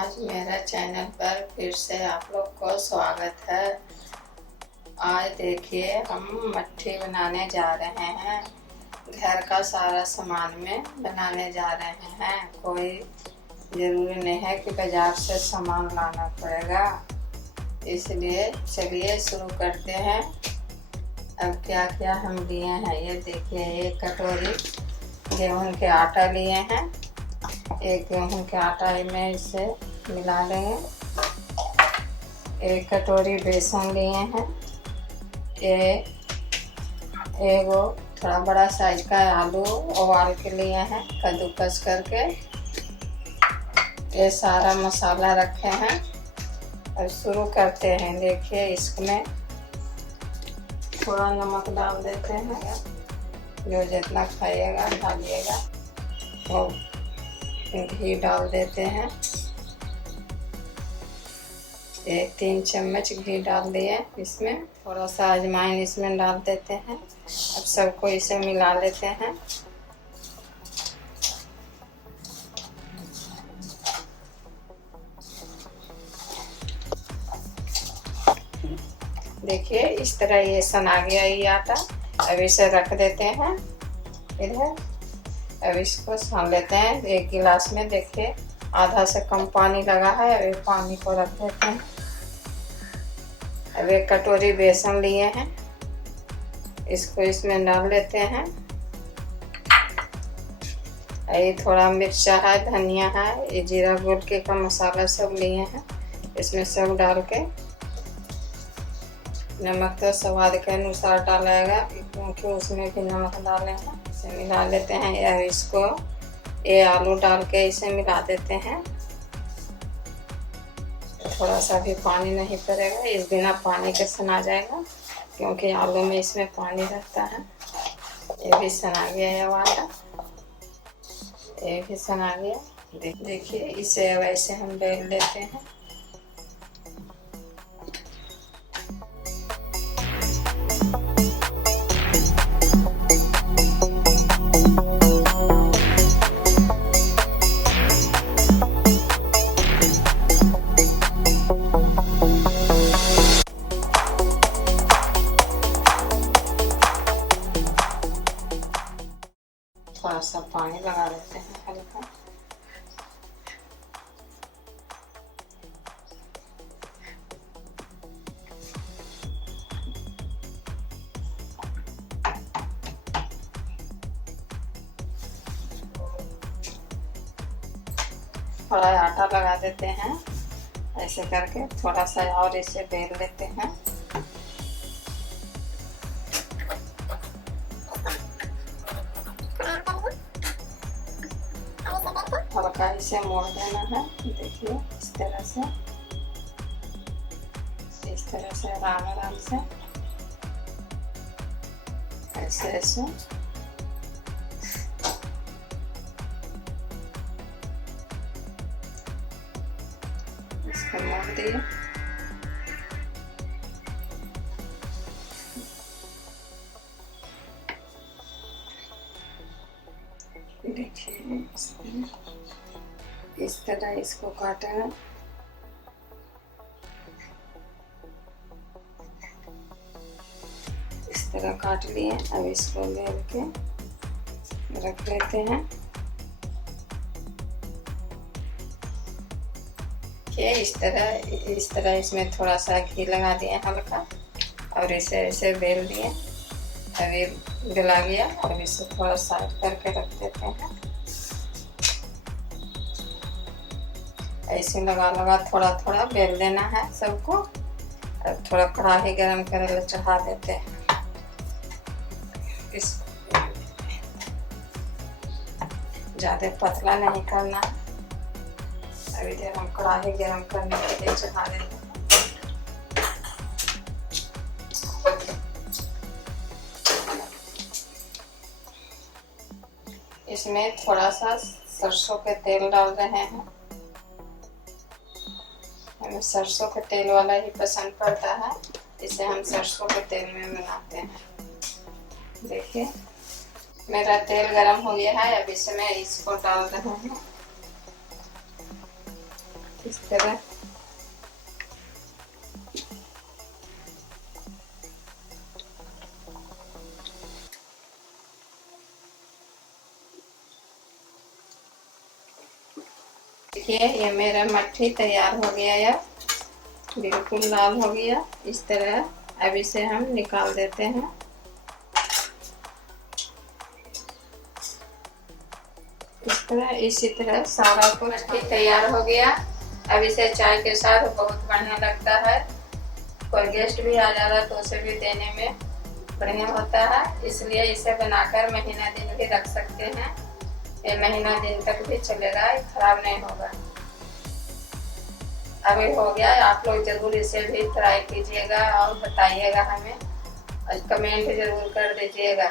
आज मेरा चैनल पर फिर से आप लोग को स्वागत है। आज देखिए हम मट्ठी बनाने जा रहे हैं। घर का सारा सामान में बनाने जा रहे हैं। कोई ज़रूरी नहीं है कि बाज़ार से सामान लाना पड़ेगा, इसलिए चलिए शुरू करते हैं। अब क्या क्या हम लिए हैं ये देखिए। एक कटोरी गेहूं के आटा लिए हैं। एक गेहूं के आटा में इसे मिला लेंगे। एक कटोरी बेसन लिए हैं। एक थोड़ा बड़ा साइज का आलू उबाल के लिए हैं कद्दूकस करके। ये सारा मसाला रखे हैं और शुरू करते हैं। देखिए इसमें थोड़ा नमक डाल देते हैं, जो जितना खाइएगा डालिएगा। और घी डाल देते हैं। 3 चम्मच घी डाल दिए। इसमें थोड़ा सा अजवाइन इसमें डाल देते हैं। अब सबको इसे मिला लेते हैं। देखिए इस तरह ये सना गया ये आटा। अब इसे रख देते हैं इधर। अब इसको सान लेते हैं। एक गिलास में देखिए आधा से कम पानी लगा है। अब पानी को रख देते हैं। अब एक कटोरी बेसन लिए हैं, इसको इसमें डाल लेते हैं। ये थोड़ा मिर्चा है, धनिया है, ये जीरा गोलकी का मसाला सब लिए हैं। इसमें सब डाल के नमक तो स्वाद के अनुसार डालेगा, क्योंकि उसमें भी नमक डाले हैं। इसे मिला लेते हैं। अब इसको ये आलू डाल के इसे मिला देते हैं। थोड़ा सा भी पानी नहीं पड़ेगा, इस बिना पानी के सना जाएगा, क्योंकि आलू में इसमें पानी रहता है। ये भी सना गया है वाला, ये भी सना गया। देखिए इसे अब ऐसे हम बेल लेते हैं। थोड़ा सा पानी लगा देते हैं हल्का। थोड़ा आटा लगा देते हैं ऐसे करके। थोड़ा सा और इसे बेल लेते हैं। हल्का इसे मोड़ देना है। देखिए इस तरह से, इस तरह से आराम आराम से ऐसे ऐसे। इसको मोड़ दिए। देखिए इस तरह इसको काटना। इस तरह काट लिए। अब इसको बेल के रख लेते हैं। ये इस तरह इसमें थोड़ा सा घी लगा दिया हल्का, और इसे ऐसे बेल दिए। अब ये बेला गया। अब इसे थोड़ा साइड करके रख देते हैं। ऐसे लगा थोड़ा थोड़ा बेल देना है सबको। अब थोड़ा कढ़ाई गरम करके चढ़ा देते हैं। इस ज़्यादा पतला नहीं करना। अभी देर हम कढ़ाई गरम करने के लिए चढ़ा देते हैं। इसमें थोड़ा सा सरसों के तेल डाल रहे हैं। हमें सरसों के तेल वाला ही पसंद पड़ता है, इसे हम सरसों के तेल में बनाते हैं। देखिए मेरा तेल गरम हो गया है। अब इसमें इसको डाल रहे हैं। इस तरह। देखिए ये मेरा मट्ठी तैयार हो गया, या बिल्कुल लाल हो गया इस तरह। अब इसे हम निकाल देते हैं। इस तरह, इसी तरह सारा कुछ तैयार हो गया। अब इसे चाय के साथ बहुत बढ़िया लगता है। कोई गेस्ट भी आ जाता तो उसे भी देने में बढ़िया होता है, इसलिए इसे बनाकर महीना दिन भी रख सकते हैं। ये महीना दिन तक भी चलेगा, खराब नहीं होगा। अभी हो गया, आप लोग जरूर इसे भी ट्राई कीजिएगा और बताइएगा हमें, और कमेंट जरूर कर दीजिएगा।